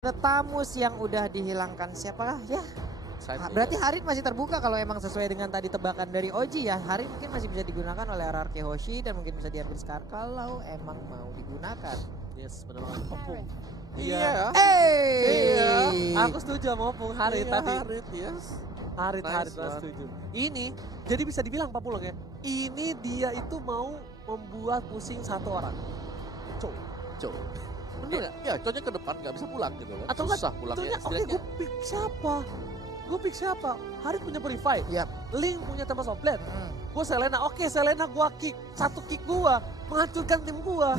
Ada Tamus yang udah dihilangkan, siapakah ya? Berarti Harit masih terbuka kalau emang sesuai dengan tadi tebakan dari Oji ya. Harit mungkin masih bisa digunakan oleh RRQ Hoshi dan mungkin bisa diambil sekarang kalau emang mau digunakan. Yes, benar banget. Opung. Iya. Iya. Aku setuju sama Opung Harit Iya, tadi. Harit, yes. Harit Nice banget one. setuju. Ini jadi bisa dibilang Pak Pulung ya. Ini dia itu mau membuat pusing satu orang. Cow. Cow. Bener gak? Ya, cowoknya ke depan nggak bisa pulang gitu kan. Atau susah pulangnya. Oke, gue pick siapa? Gue pick siapa? Harit punya Purify. Yap. Link punya Tempest of Blade. Gue Selena, oke Selena gue kick. Satu kick gue menghancurkan tim gue.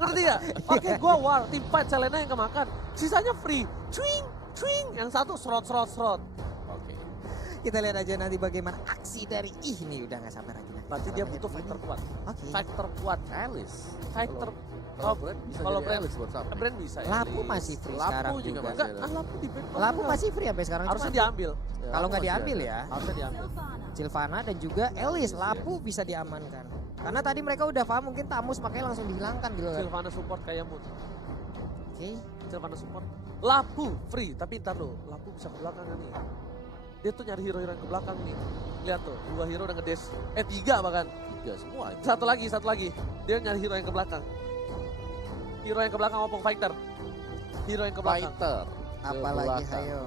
Ngerti gak? Oke gue war, tim fight Selena yang kemakan. Sisanya free. Swing, swing. Yang satu serot. Oke. Kita lihat aja nanti bagaimana aksi dari ini udah nggak sabar lagi. Berarti dia butuh fighter kuat. Oke. Fighter kuat. Alice. Fighter. Kalau brand bisa kalau jadi brand- Alice buat siapa? Brand bisa ya. Lapu masih free Lapu sekarang juga juga. masih. Enggak, Lapu di ban. Lapu masih free sampai sekarang. Harusnya Cuma diambil. Ya, kalau nggak masih diambil ada. ya, Harusnya diambil. Sylvana dan juga Elis, Lapu bisa diamankan. Karena tadi mereka udah paham mungkin Tamus makanya langsung dihilangkan gitu kan. Sylvana support kayak Moon. Oke. Sylvana support. Lapu free, tapi ntar lo, Lapu bisa ke belakang kan nih. Dia tuh nyari hero-hero yang ke belakang nih. Lihat tuh, 2 hero udah ngedes. 3 bahkan. 3 semua itu. Satu lagi. Dia nyari hero yang ke belakang. Hero yang ke belakang Opung fighter. Hero yang ke belakang. Fighter. Apalagi belakang. ayo.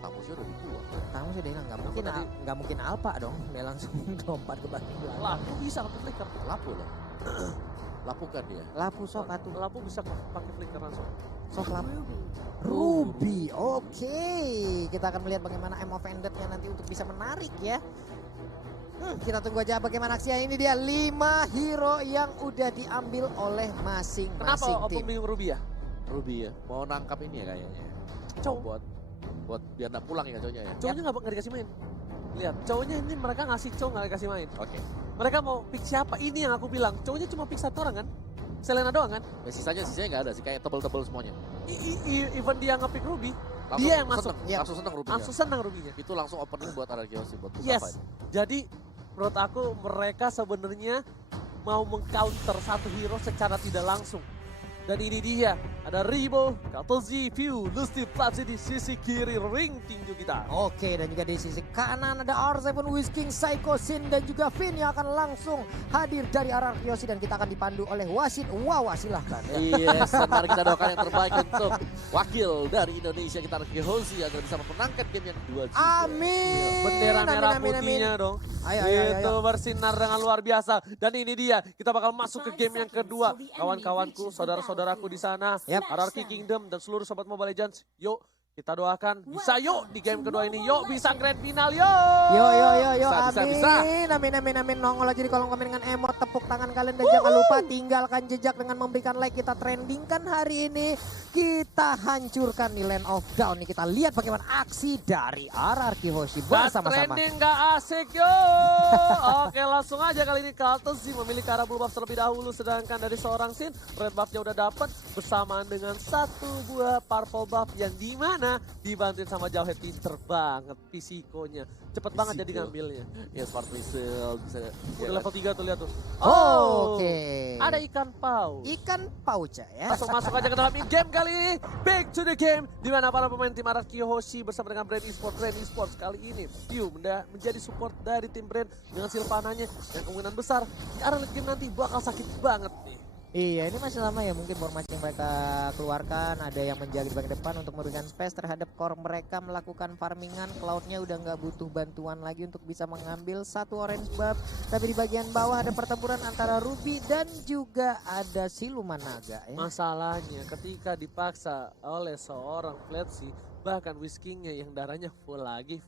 Tamusnya udah dibuang. Tamus sudah hilang, nggak mungkin Alpha dong. Dia langsung lompat ke belakang. Lapu bisa pakai flicker. Lapu lah. Lapukan dia. Lapu sok atuh. Lapu bisa pakai flicker langsung. Sok Lapu. Ruby, oke. Kita akan melihat bagaimana M of Ended-nya nanti untuk bisa menarik ya. Kita tunggu aja bagaimana aksinya. Ini dia 5 hero yang udah diambil oleh Kenapa masing-masing Opung tim. bingung Ruby ya? Ruby ya. Mau nangkap ini ya kayaknya. Cow. Buat biar nggak pulang ya cowoknya ya. Cowoknya nggak dikasih main. Lihat, cowoknya ini mereka ngasih cow nggak dikasih main. Oke. Mereka mau pick siapa? Ini yang aku bilang. Cowoknya cuma pick satu orang kan? Selena doang kan? Ya, sisanya nggak ada sih, kayak tebel-tebel semuanya. Even dia nge-pick Ruby, Langsung dia yang masuk. seneng, Iya. Langsung seneng Ruby. Langsung senang Ruby-nya. Itu langsung opening buat Ararkiosi buat buka Yes. fight. Jadi menurut aku mereka sebenarnya mau mengcounter satu hero secara tidak langsung. Dan ini dia, ada Ribo, Katozi, View, Lusty Platzi di sisi kiri ring tinju kita. Oke, dan juga di sisi kanan ada R7 Whisking, Psycho Sin dan juga Finn yang akan langsung hadir dari Ararkiosi dan kita akan dipandu oleh wasit. Wawa silahkan ya. Yes, dan mari kita doakan yang terbaik untuk wakil dari Indonesia kita Ararkiosi agar bisa memenangkan game yang kedua juga. Amin. Bendera merah Amin, amin, amin. putihnya dong. Ayo, ayo, ayo, Itu ayo. bersinar dengan luar biasa. Dan ini dia, kita bakal masuk ke game yang kedua. Kawan-kawanku, saudara-saudaraku di sana, Yap. Ararki Kingdom dan seluruh sobat Mobile Legends. Yuk, kita doakan bisa yuk di game kedua ini. Yuk bisa grand final yuk. Yo, Bisa, amin. bisa. Amin. Nongol aja di kolom komen dengan emot tepuk tangan kalian dan jangan lupa tinggalkan jejak dengan memberikan like. Kita trendingkan hari ini. Kita hancurkan di Land of Down nih. Kita lihat bagaimana aksi dari RRQ Hoshi bersama-sama. Trending gak asik yo. Oke langsung aja kali ini Kalton sih memilih ke arah blue buff terlebih dahulu. Sedangkan dari seorang Sin, red buffnya udah dapat bersamaan dengan satu buah purple buff yang dimana dibantuin sama Jauhead. Pinter banget Pisikonya. Cepet banget jadi ngambilnya. Ya smart missile bisa. Udah level 3 tuh lihat tuh. Oke. Ada ikan paus. Ikan pauca ya. Langsung masuk aja ke dalam in-game kali ini. Back to the game. Di mana para pemain tim RRQ Hoshi bersama dengan Brand Esports. Brand Esports kali ini View menjadi support dari tim Brand dengan Sylvananya. Yang kemungkinan besar di arah late game nanti bakal sakit banget nih. Iya, ini masih lama ya mungkin formasi yang mereka keluarkan. Ada yang menjaga di bagian depan untuk memberikan space terhadap core mereka melakukan farmingan. Cloud-nya udah nggak butuh bantuan lagi untuk bisa mengambil satu orange buff. Tapi di bagian bawah ada pertempuran antara Ruby dan juga ada Siluman Naga ya. Masalahnya ketika dipaksa oleh seorang Fletzy, bahkan Whiskingnya yang darahnya full lagi.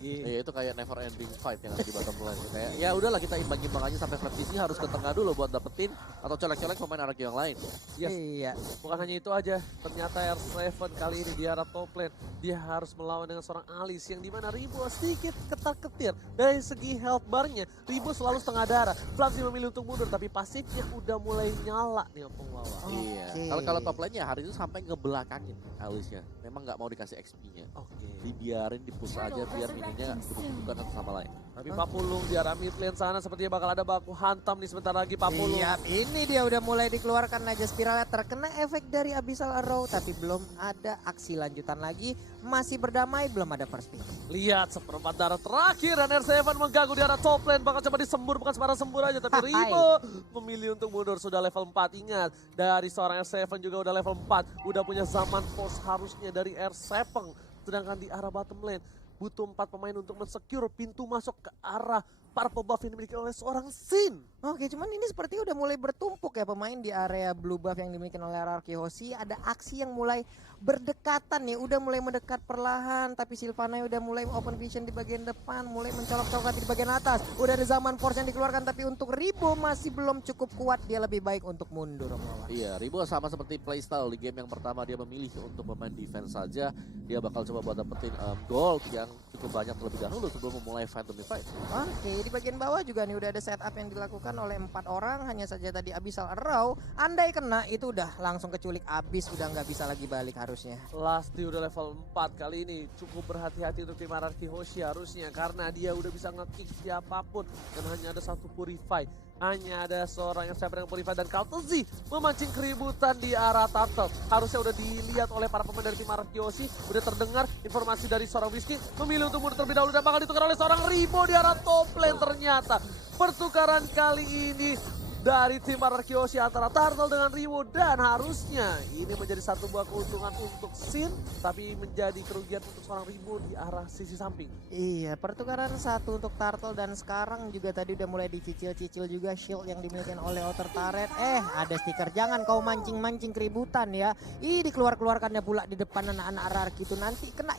Ya itu kayak never ending fight yang ada di bottom lane. Kayak ya udahlah kita imbang-imbang aja sampai Flat PC harus ke tengah dulu buat dapetin atau colek-colek pemain RRQ yang lain. Yes. Iya. Bukan hanya itu aja, ternyata R7 kali ini di arah top lane. Dia harus melawan dengan seorang Alice yang dimana Ribo sedikit ketar-ketir. Dari segi health bar-nya, Ribo selalu setengah darah. Flamsy memilih untuk mundur, tapi pasifnya udah mulai nyala nih Opung Wawa. Iya. Kalau top lane-nya hari itu sampai ngebelakangin Alice-nya. Memang nggak mau dikasih XP-nya. Oke. Dibiarin di push aja biar minionnya duduk-dudukan satu sama lain. Tapi Papulung di arah mid lane sana sepertinya bakal ada baku hantam nih sebentar lagi Papulung. Siap, ini dia udah mulai dikeluarkan aja spiralnya, terkena efek dari Abyssal Arrow tapi belum ada aksi lanjutan lagi, masih berdamai, belum ada first pick. Lihat seperempat darah terakhir dan R7 mengganggu di arah top lane, bakal coba disembur, bukan sembarang sembur aja tapi Ribo memilih untuk mundur, sudah level 4. Ingat, dari seorang R7 juga udah level 4, udah punya zaman force harusnya dari R7. Sedangkan di arah bottom lane butuh 4 pemain untuk mensecure pintu masuk ke arah purple buff yang dimiliki oleh seorang Sin. Oke, cuman ini sepertinya udah mulai bertumpuk ya pemain di area blue buff yang dimiliki oleh RRQ Hoshi. Ada aksi yang mulai berdekatan nih, udah mulai mendekat perlahan, tapi Sylvanai udah mulai open vision di bagian depan, mulai mencolok-colok di bagian atas. Udah ada zaman force yang dikeluarkan, tapi untuk Ribo masih belum cukup kuat, dia lebih baik untuk mundur. Iya, Ribo sama seperti playstyle di game yang pertama, dia memilih untuk bermain defense saja. Dia bakal coba buat dapetin gold yang cukup banyak terlebih dahulu sebelum memulai fight demi fight. Oke, di bagian bawah juga nih udah ada setup yang dilakukan oleh 4 orang, hanya saja tadi Abyssal Arrow, andai kena itu udah langsung keculik abis, udah nggak bisa lagi balik harusnya. Lasti udah level 4 kali ini, cukup berhati-hati untuk tim RRQ Hoshi harusnya karena dia udah bisa nge-kick siapapun dan hanya ada satu Purify. Hanya ada seorang yang siap dengan Purify dan Kaltezi memancing keributan di arah Turtle. Harusnya udah dilihat oleh para pemain dari tim RRQ Hoshi, udah terdengar informasi dari seorang Whiskey memilih untuk mundur terlebih dahulu dan bakal ditukar oleh seorang Ribo di arah top lane. Ternyata pertukaran kali ini dari tim RRQ Hoshi antara Turtle dengan Riwo, dan harusnya ini menjadi satu buah keuntungan untuk Sin, tapi menjadi kerugian untuk seorang Riwo di arah sisi samping. Iya, pertukaran satu untuk Turtle dan sekarang juga tadi udah mulai dicicil-cicil juga shield yang dimiliki oleh Outer Turret. Ada stiker, jangan kau mancing-mancing keributan ya. Dikeluar-keluarkannya pula di depan anak-anak RRQ itu nanti kena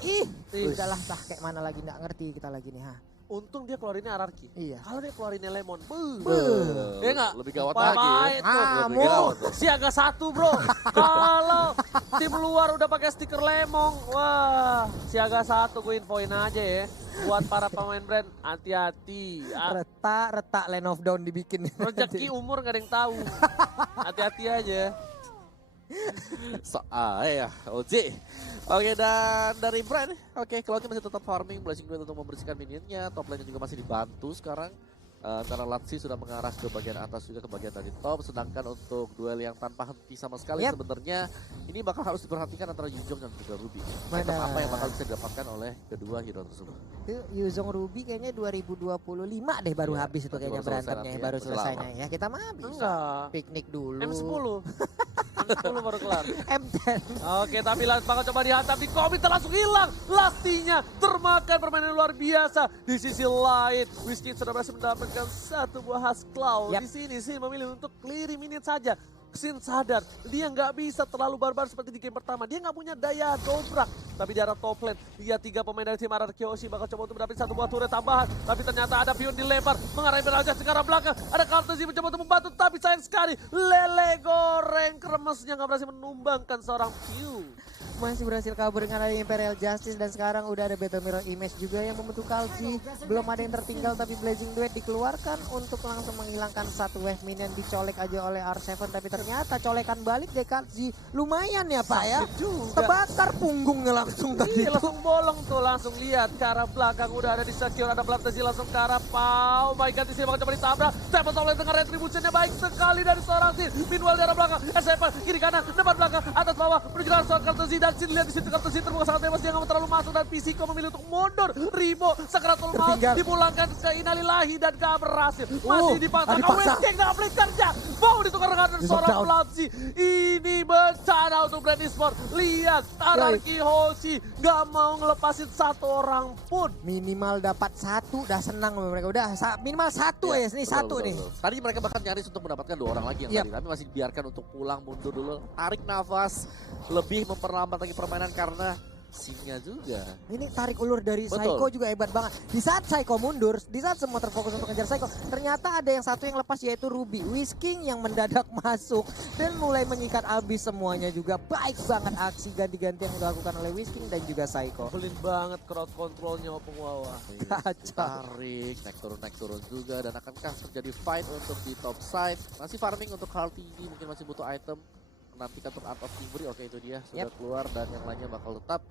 udahlah kayak mana lagi, nggak ngerti kita lagi nih. Untung dia keluarinnya anarki. Iya. Kalau dia keluarinnya lemon, Ya enggak? lebih gawat lagi. Lebih gawat. Siaga 1 bro. Kalau tim luar udah pakai stiker lemon, wah siaga 1 gue infoin aja ya. Buat para pemain brand, hati-hati. Retak Land of Dawn dibikin. Rezeki umur gak ada yang tahu. Hati-hati aja. Ya, OJ. Oke, dan dari Brand, Cloud masih tetap farming, Blazing Duel untuk membersihkan minionnya, top lane juga masih dibantu sekarang. Karena Latsi sudah mengarah ke bagian atas juga ke bagian dari top, sedangkan untuk duel yang tanpa henti sama sekali sebenarnya ini bakal harus diperhatikan antara Yuzong dan juga Ruby. Apa yang bakal bisa didapatkan oleh kedua hero tersebut? Yuzong Ruby kayaknya 2025 deh baru habis itu kayaknya berantemnya, baru selesainya ya. Kita mah bisa enggak piknik dulu. M10 M10 baru kelar. M10. Oke, tapi bakal coba dihantam di komite, langsung hilang. Lastinya termakan, permainan luar biasa. Di sisi lain, Whiskey sudah berhasil mendapatkan satu buah khas Cloud. Di sini Sin memilih untuk clear minute saja. Sin sadar dia nggak bisa terlalu barbar seperti di game pertama. Dia nggak punya daya dobrak. Tapi di arah top lane, dia 3 pemain dari tim RRQ Hoshi bakal coba untuk mendapatkan satu buah turret tambahan. Tapi ternyata ada pion dilempar mengarah Beraja sekarang belakang. Ada Kaltezi mencoba untuk membantu, tapi sayang sekali lele goreng kremesnya nggak berhasil menumbangkan seorang pion. Masih berhasil kabur dengan ada Imperial Justice dan sekarang udah ada Battle Mirror Image juga yang membentuk Kalji. Belum ada yang tertinggal tapi Blazing Duet dikeluarkan untuk langsung menghilangkan satu wave minion, dicolek aja oleh R7 tapi ternyata colekan balik deh Kalji. Lumayan ya Pak ya. Terbakar punggungnya langsung tadi. Iya, langsung bolong tuh, langsung lihat ke arah belakang udah ada di secure, ada Blantezi langsung ke arah Pau. My God, disini bakal coba ditabrak. Stephen Solid dengan retributionnya baik sekali dari seorang Sin. Meanwhile di arah belakang, S7 kiri kanan, depan belakang, atas bawah menuju ke arah seorang Kaltezi. Dan Sin lihat di situ Kaltezi terbuka sangat bebas, dia nggak mau terlalu masuk dan Pisiko memilih untuk mundur. Ribo sakaratul maut dipulangkan ke Inalilahi dan gak berhasil. Masih dipaksakan Westgate dengan Blade kerja. Mau ditukar dengan seorang Blantezi. Ini bencana untuk Brand Esport. Lihat RRQ Hoshi gak mau ngelepasin satu orang pun. Minimal dapat satu, udah senang mereka. Udah minimal satu ya, ini satu nih. Tadi mereka bahkan nyaris untuk mendapatkan 2 orang lagi yang tadi, tapi masih dibiarkan untuk pulang mundur dulu, tarik nafas, lebih memperlambat lagi permainan karena Sinnya juga. Ini tarik ulur dari Saiko juga hebat banget. Di saat Saiko mundur, di saat semua terfokus untuk ngejar Saiko, ternyata ada yang satu yang lepas yaitu Ruby. Whisking yang mendadak masuk dan mulai mengikat abis semuanya juga. Baik banget aksi ganti-ganti yang dilakukan oleh Whisking dan juga Saiko. Belin banget crowd controlnya Opung Wawa. Tarik, naik turun juga, dan akankah terjadi fight untuk di top side. Masih farming untuk Hearty ini, mungkin masih butuh item. Nantikan untuk Art of Chivalry, oke itu dia sudah keluar dan yang lainnya bakal tetap.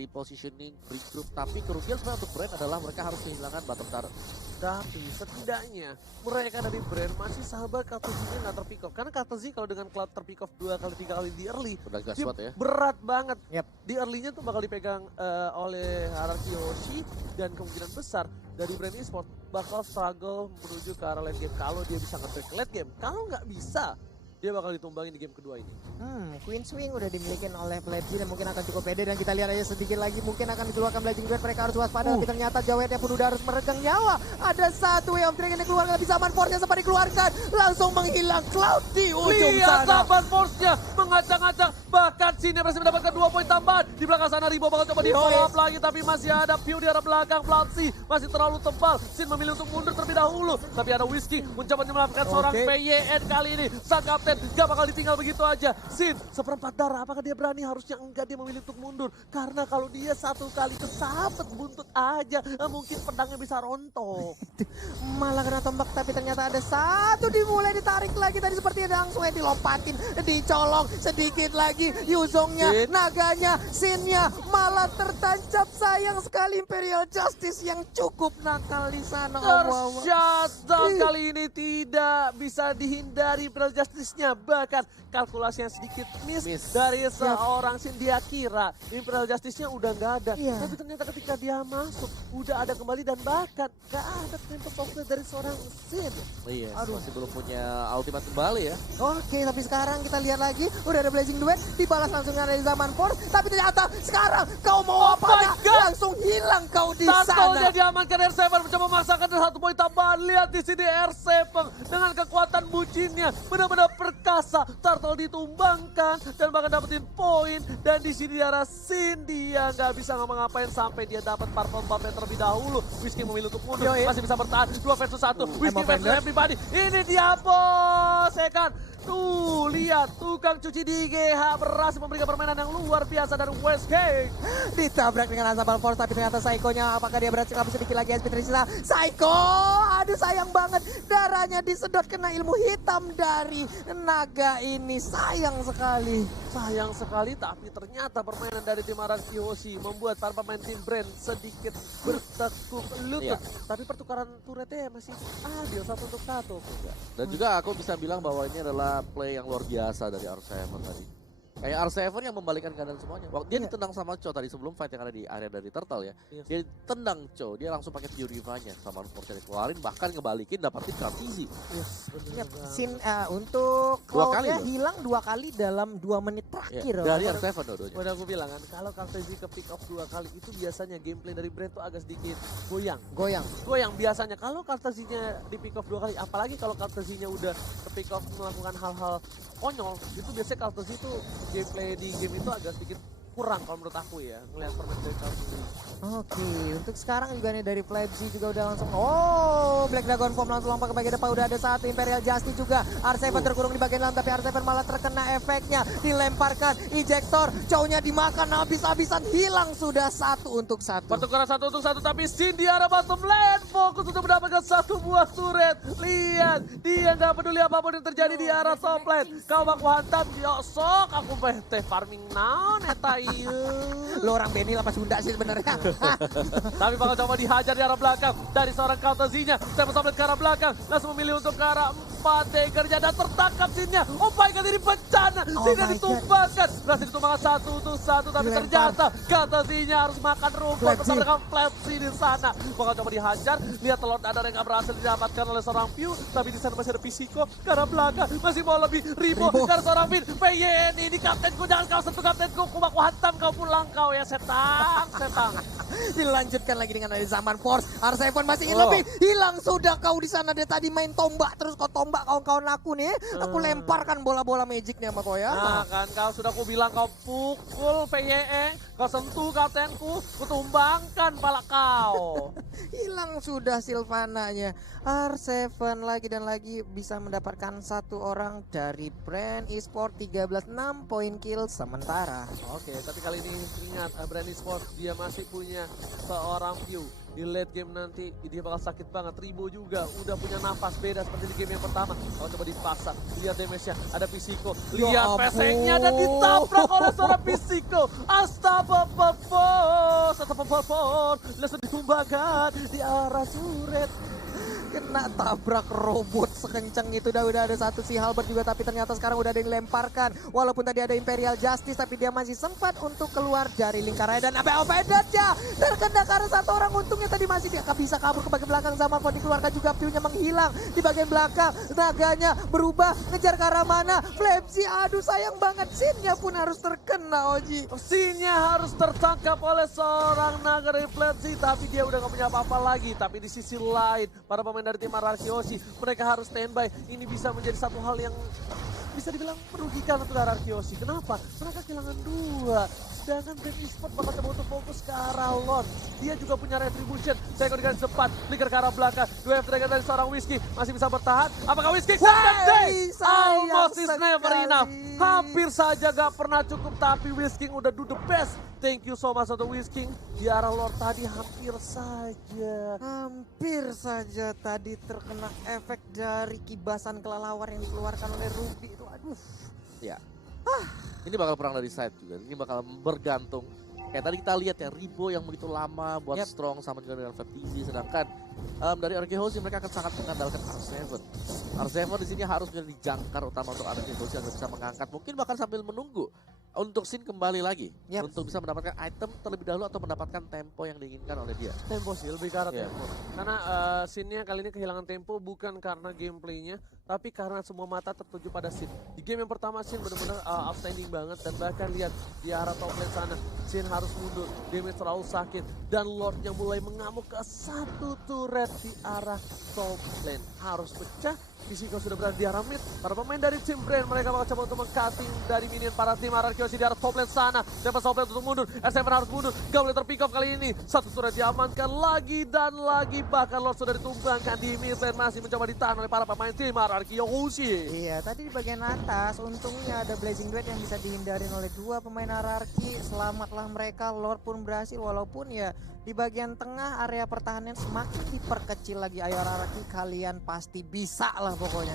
repositioning, regroup. Tapi kerugian sebenarnya untuk Brand adalah mereka harus kehilangan bottom turret. Tapi setidaknya mereka dari brand masih sabar Kartuzinya nggak terpick off. Karena Kartuzi kalau dengan Cloud terpick off 2 kali 3 kali di early, Udah gas dia banget ya. berat banget. Yap. Di early-nya tuh bakal dipegang oleh Hierarchy Yoshi dan kemungkinan besar dari brand e-sport bakal struggle menuju ke arah late game kalau dia bisa nge-break late game. Kalau nggak bisa, dia bakal ditumbangin di game kedua ini. Queen Swing udah dimiliki oleh Plebs dan mungkin akan cukup pede, dan kita lihat aja sedikit lagi mungkin akan dikeluarkan Blazing Duet. Mereka harus waspada, tapi ternyata Jawetnya pun udah harus meregang nyawa. Ada satu Way of Dragon yang dikeluarkan, tapi Zaman Force-nya sempat dikeluarkan, langsung menghilang Cloud di ujung Lihat sana. Zaman Force-nya mengacang-acang, bahkan Sin yang berhasil mendapatkan 2 poin tambahan. Di belakang sana Ribo bakal coba di follow up lagi, tapi masih ada Pew di arah belakang. Platzi masih terlalu tebal, Sin memilih untuk mundur terlebih dahulu, tapi ada Whiskey mencoba menyelamatkan seorang PYN kali ini. Sang kapten gak bakal ditinggal begitu aja. Sin seperempat darah, apakah dia berani? Harusnya enggak, dia memilih untuk mundur. Karena kalau dia satu kali kesabet buntut aja, mungkin pedangnya bisa rontok. Malah kena tombak, tapi ternyata ada satu dimulai ditarik lagi tadi, seperti langsung dilompatin, dicolong sedikit lagi. Yuzongnya, naganya, Sinnya malah tertancap. Sayang sekali Imperial Justice yang cukup nakal di sana. Shutdown kali ini tidak bisa dihindari Imperial Justice-nya. Bahkan kalkulasi yang sedikit miss dari seorang Sin. Dia kira Imperial Justice-nya udah nggak ada. Tapi ternyata ketika dia masuk, udah ada kembali, dan bahkan nggak ada Tempest of Fate dari seorang Sin. Iya, masih belum punya ultimate kembali ya. Oke, tapi sekarang kita lihat lagi, udah ada Blazing Duet, dibalas langsung dari Zaman Force, tapi ternyata sekarang kau mau apa? Langsung hilang kau di sana. Turtle-nya diamankan, R7 mencoba memaksakan 1 poin tambahan. Lihat di sini R7 dengan kekuatan bucinnya benar-benar perkasa. Turtle ditumbangkan dan bahkan dapetin poin, dan di sini di arah Sin dia nggak bisa ngapa-ngapain sampai dia dapat purple buff yang terlebih dahulu. Whiskey memilih untuk mundur, masih bisa bertahan 2 versus 1. Whiskey versus everybody. Ini dia bos, ya kan? Tuh, lihat tukang cuci di GH berhasil memberikan permainan yang luar biasa dari Westgate. Ditabrak dengan Zaman Force, tapi ternyata Psycho-nya, apakah dia berhasil kabur sedikit lagi? SP tersisa. Psycho, aduh sayang banget, darahnya disedot kena ilmu hitam dari naga ini. Sayang sekali. Sayang sekali, tapi ternyata permainan dari tim Hierarchy Yoshi membuat para pemain tim Brand sedikit bertekuk lutut. Tapi pertukaran turretnya masih adil 1 untuk 1. Dan juga aku bisa bilang bahwa ini adalah play yang luar biasa dari R7 tadi. Kayak R7 yang membalikan keadaan semuanya. Waktu dia ditendang sama Cho tadi sebelum fight yang ada di area dari Turtle ya. Dia tendang Cho, dia langsung pakai Purify-nya sama Force dikeluarin, bahkan ngebalikin dapatin Kartizi. Sin untuk Cloud-nya hilang 2 kali dalam 2 menit terakhir. Dari R7 dua-duanya. Udah aku bilang kan, kalau Kartizi ke pick off 2 kali itu biasanya gameplay dari Brand tuh agak sedikit goyang biasanya. Kalau Kartizinya di pick off 2 kali, apalagi kalau Kartizinya udah ke pick off melakukan hal-hal konyol, itu biasanya Kartizi itu gameplay di game itu agak sedikit kurang kalau menurut aku ya, ngelihat permainan dari Kartizi. Oke, untuk sekarang juga nih dari Plebs juga udah langsung, Black Dragon Form langsung lompat ke bagian depan. Udah ada satu Imperial Justice juga, R7 terkurung di bagian dalam, tapi R7 malah terkena efeknya, dilemparkan ejector, Chow-nya dimakan habis-habisan, hilang sudah 1 untuk 1. Pertukaran 1 untuk 1, tapi Sin di arah bottom lane fokus untuk mendapatkan 1 buah turret. Lihat, dia nggak peduli apapun yang terjadi di arah top lane. Kau baku hantam, sok aku teh farming naon eta ieu. Lo orang Benny lah pas Sunda sih sebenarnya. Tapi bakal coba dihajar di arah belakang dari seorang Kartuzinya. Saya bersama ke arah belakang, langsung memilih untuk ke arah 4 Daggernya, dan tertangkap Sinnya. Oh my god, ini bencana. Sinnya ditumbangkan, berhasil ditumbangkan 1 untuk 1, tapi ternyata Kartuzinya harus makan rumput bersama dengan Plebsi di sana. Bakal coba dihajar, lihat telur dadar yang gak berhasil didapatkan oleh seorang Pew, tapi di sana masih ada Pisiko ke arah belakang, masih mau lebih Ribo karena seorang Vin. PYN ini kaptenku, jangan kau sentuh kaptenku, kubaku hantam kau pulang kau ya setang. Dilanjutkan lagi dengan ada Zaman Force. R7 masih ingin lebih, hilang sudah kau di sana. Dia tadi main tombak terus, kau tombak kawan-kawan aku nih. Aku lemparkan bola-bola magicnya sama kau ya. Nah kan, kau sudah ku bilang kau pukul PYE, kau sentuh kaptenku, ku tumbangkan pala kau. Hilang sudah Sylvana-nya. R7 lagi dan lagi bisa mendapatkan 1 orang dari Brand Esport, 13 6 poin kill sementara. Oke, tapi kali ini ingat Brand Esport dia masih punya seorang Pew. Di late game nanti dia bakal sakit banget. Ribo juga udah punya nafas beda seperti di game yang pertama. Kalau coba dipaksa, lihat damage-nya, ada Pisiko, lihat pesengnya dan ditabrak oleh seorang Pisiko. Astagfirullah. Farpon langsung ditumbangkan di arah turret. Kena tabrak robot sekencang itu. Udah ada satu si Halbert juga, tapi ternyata sekarang udah ada yang dilemparkan. Walaupun tadi ada Imperial Justice, tapi dia masih sempat untuk keluar dari lingkaran. Dan sampai offended ya, terkena karena satu orang. Untungnya tadi masih dia bisa kabur ke bagian belakang. Zamanfon dikeluarkan juga, view-nya menghilang di bagian belakang. Naganya berubah, ngejar ke arah mana. Flamsy, aduh sayang banget. Scene-nya pun harus terkena, Oji. Scene-nya harus tertangkap oleh seorang naga dari Flamsy, tapi dia udah gak punya apa-apa lagi. Tapi di sisi lain, para pemain dari tim RRQ Hoshi, mereka harus standby. Ini bisa menjadi satu hal yang bisa dibilang merugikan untuk RRQ Hoshi. Kenapa? Mereka kehilangan 2. Sedangkan Brand Esports bakal coba untuk fokus ke arah Lon. Dia juga punya Retribution. Saya akan dikasih sempat. Flicker ke arah belakang. 2 F-Dragon dari seorang Whiskey. Masih bisa bertahan. Apakah Whiskey? Almost is never enough. Hampir saja gak pernah cukup. Tapi Whiskey udah do the best. Thank you so much untuk Whiskey. Di arah Lord tadi hampir saja. Hampir saja tadi terkena efek dari kibasan kelelawar yang dikeluarkan oleh Ruby itu. Aduh. Ya. Ini bakal perang dari side juga. Ini bakal bergantung. Kayak tadi kita lihat ya, Ribo yang begitu lama buat strong sama juga dengan FTZ. Sedangkan dari RRQ Hoshi mereka akan sangat mengandalkan R7. R7 di sini harus menjadi jangkar utama untuk RRQ Hoshi agar bisa mengangkat. Mungkin bahkan sambil menunggu untuk Sin kembali lagi. Untuk bisa mendapatkan item terlebih dahulu atau mendapatkan tempo yang diinginkan oleh dia. Tempo sih, lebih ke arah tempo. Karena Sin-nya kali ini kehilangan tempo bukan karena gameplaynya, tapi karena semua mata tertuju pada Sin. Di game yang pertama Sin benar-benar outstanding banget, dan bahkan lihat di arah top lane sana, Sin harus mundur, damage terlalu sakit, dan Lordnya mulai mengamuk ke satu turret di arah top lane. Harus pecah. Fisiko sudah berada di arah mid. Para pemain dari tim Brand mereka bakal coba untuk meng-cutting dari minion para tim RRQ Hoshi di arah top lane sana. Dapat top lane untuk mundur. S7 harus mundur. Gak boleh terpick off kali ini. Satu turret diamankan lagi dan lagi. Bahkan Lord sudah ditumbangkan di mid lane. Masih mencoba ditahan oleh para pemain tim RRQ Hoshi. Iya, tadi di bagian atas untungnya ada Blazing Duet yang bisa dihindarin oleh 2 pemain RRQ. Selamatlah mereka. Lord pun berhasil, walaupun ya di bagian tengah area pertahanan semakin diperkecil lagi. Ayo RRQ, kalian pasti bisa lah pokoknya.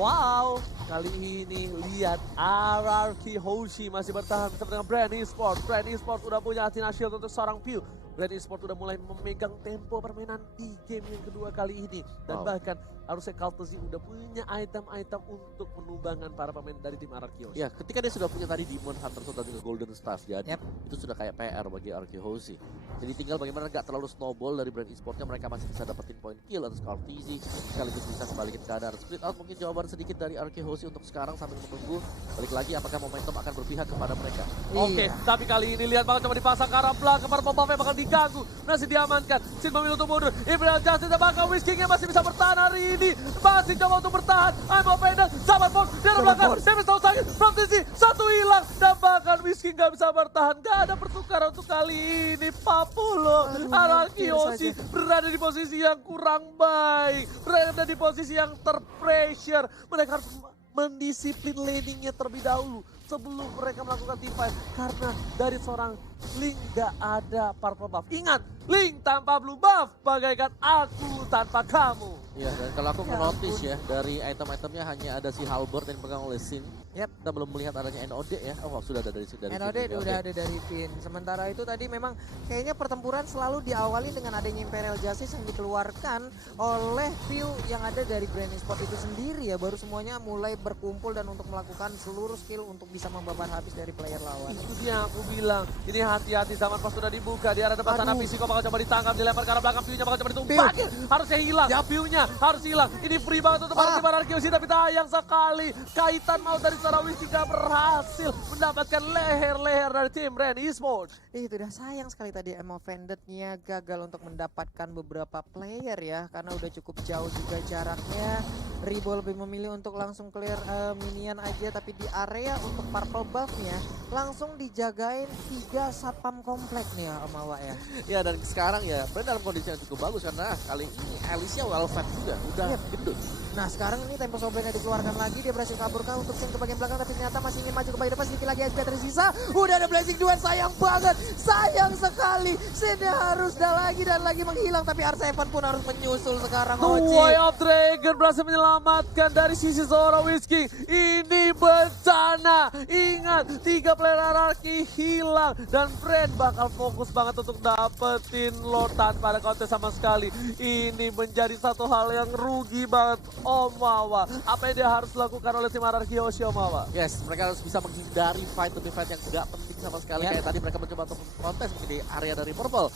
Wow. Kali ini lihat RRQ Hoshi masih bertahan bersama dengan Brand Esports. Brand Esports udah punya Athena Shield untuk seorang Pew. Brand Esports udah mulai memegang tempo permainan di game yang kedua kali ini. Dan bahkan harusnya Kaltezi udah punya item-item untuk menumbangkan para pemain dari tim RRQ Hoshi. Ya, ketika dia sudah punya tadi Demon Hunter dan juga Golden Staff, jadi itu sudah kayak PR bagi RRQ Hoshi. Jadi tinggal bagaimana gak terlalu snowball dari Brand Esportsnya, mereka masih bisa dapetin point kill atau Kaltezi sekaligus bisa kembaliin keadaan. Split out mungkin jawaban sedikit dari RRQ Hoshi untuk sekarang sambil menunggu balik lagi apakah momentum akan berpihak kepada mereka. Oke, tapi kali ini lihat bakal coba dipasang ke arah belakang, para pemain bakal diganggu, masih diamankan. Sin memilih untuk mundur. Imperial Justice dan bahkan Whiskey-nya masih bisa bertahan hari ini. Masih coba untuk bertahan. I'm offended. Zamanfon di arah belakang. Damage tahu sakit. From TC, satu hilang. Dan bahkan Whiskey nggak bisa bertahan. Gak ada pertukaran untuk kali ini. Papulo, RRQ Hoshi berada di posisi yang kurang baik. Berada di posisi yang terpressure. Mereka harus mendisiplin laningnya terlebih dahulu sebelum mereka melakukan team fight, karena dari seorang Link gak ada purple buff. Ingat, Link tanpa blue buff bagaikan aku tanpa kamu. Iya, dan kalau aku notice ya, dari item-itemnya hanya ada si Halbert yang dipegang oleh Sin. Kita belum melihat adanya NOD ya. Oh, sudah ada dari NOD udah ada dari Finn. Sementara itu tadi memang kayaknya pertempuran selalu diawali dengan adanya Imperial Justice yang dikeluarkan oleh view yang ada dari Brand Esports itu sendiri ya. Baru semuanya mulai berkumpul dan untuk melakukan seluruh skill untuk bisa membabat habis dari player lawan. Itu dia aku bilang. Ini hati-hati, zaman pas sudah dibuka. Di arah depan sana Fisiko bakal coba ditangkap, dilempar ke arah belakang. View-nya bakal coba ditumbangin. Harusnya hilang. View-nya harus hilang. Ini free banget untuk para tim RRQ Hoshi, tapi sayang sekali. Kaitan mau dari Sarawis tidak berhasil mendapatkan leher-leher dari tim Brand Esports. Itu udah sayang sekali tadi Offended-nya gagal untuk mendapatkan beberapa player ya, karena udah cukup jauh juga jaraknya. Ribo lebih memilih untuk langsung clear minion aja, tapi di area untuk purple buff-nya langsung dijagain 3 satpam komplek nih ya Om Awa ya. Ya, dan sekarang ya Brand dalam kondisi yang cukup bagus karena kali ini Alicia well fed juga, udah gendut. Nah sekarang ini tempo Soblengnya dikeluarkan lagi, dia berhasil kaburkan untuk Sin ke bagian belakang, tapi ternyata masih ingin maju ke bagian depan, sedikit lagi SP tersisa. Udah ada Blazing Duel, sayang banget, sayang sekali. Sinnya harus lagi dan lagi menghilang, tapi R7 pun harus menyusul sekarang. The Way of Dragon berhasil menyelamatkan dari sisi seorang Whisky. Ini bencana. Ingat, 3 player Ararki hilang dan Brand bakal fokus banget untuk dapetin Lord tanpa ada counter sama sekali. Ini menjadi satu hal yang rugi banget Om Wawa. Apa yang dia harus lakukan oleh tim Ararki Yoshi Om Wawa? Yes, mereka harus bisa menghindari fight demi fight yang gak penting sama sekali. Kayak tadi mereka mencoba untuk kontes di area dari Purple.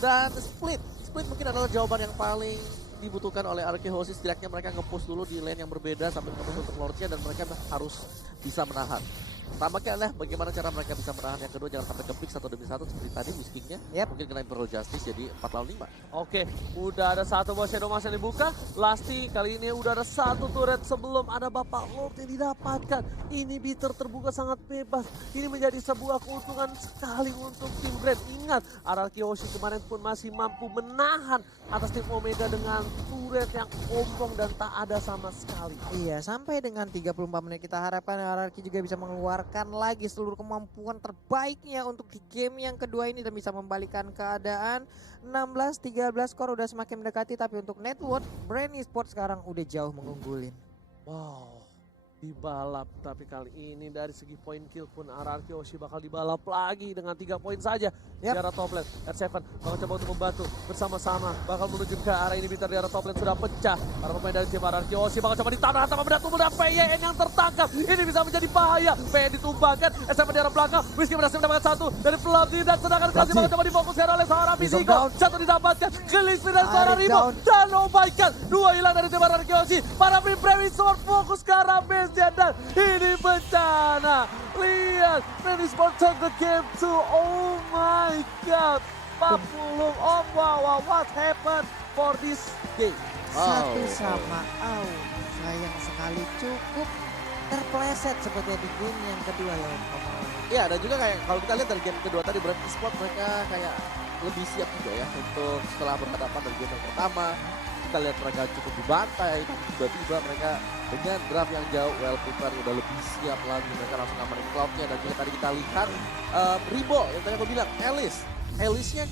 Dan split mungkin adalah jawaban yang paling dibutuhkan oleh Ararki Hoshi. Setidaknya mereka nge-push dulu di lane yang berbeda sambil menunggu untuk Lordnya, dan mereka harus bisa menahan. Tampaknya adalah bagaimana cara mereka bisa menahan. Yang kedua, jangan sampai ke pick 1 demi 1 seperti tadi Whiskingnya. Mungkin kena Imperial Justice jadi 4 lawan 5. Oke, udah ada satu bawah Shadow Mask yang dibuka. Lasti kali ini udah ada satu turret sebelum ada Bapak Lord yang didapatkan. Ini bitter terbuka sangat bebas. Ini menjadi sebuah keuntungan sekali untuk tim Brand. Ingat, Ararki Hoshi kemarin pun masih mampu menahan atas tim Omega dengan turret yang ompong dan tak ada sama sekali. Iya, sampai dengan 34 menit kita harapkan Ararki juga bisa mengeluarkan lagi seluruh kemampuan terbaiknya untuk di game yang kedua ini dan bisa membalikan keadaan. 16-13 skor udah semakin mendekati, tapi untuk net worth Brand Esports sekarang udah jauh mengunggulin. Wow, dibalap, tapi kali ini dari segi poin kill pun Ararki Hoshi bakal dibalap lagi dengan 3 poin saja. Di arah top lane, R7 bakal coba untuk membantu bersama-sama, bakal menuju ke arah ini. Bitter di arah top lane sudah pecah. Para pemain dari tim Ararki Hoshi bakal coba ditabrak sama benda tubuh PYN yang tertangkap. Ini bisa menjadi bahaya. PYN ditumbangkan, R7 di arah belakang. Whisky berhasil mendapatkan satu dari Flabdi, dan sedangkan kasih bakal coba difokuskan oleh seorang Bizigo. Satu didapatkan, Gelis dari seorang Rimo, dan oh my god, 2 hilang dari tim Ararki Hoshi. Para Brave Sword fokus ke arah base dan ini bencana. Lihat, Brand Esports take the game to, oh my god, 40. Oh wow, what happened for this game? Satu sama out, sayang sekali, cukup terpleset seperti di game yang kedua ya Om. Iya, dan juga kayak kalau kita lihat dari game kedua tadi, Brand Esports mereka kayak lebih siap juga ya untuk setelah berhadapan dari game yang pertama. Kita lihat mereka cukup dibantai, tapi tiba-tiba mereka dengan draft yang jauh, well prepared, udah lebih siap lagi. Mereka langsung ngamarin cloudnya, dan juga tadi kita lihat Ribo yang tadi aku bilang, Alice-nya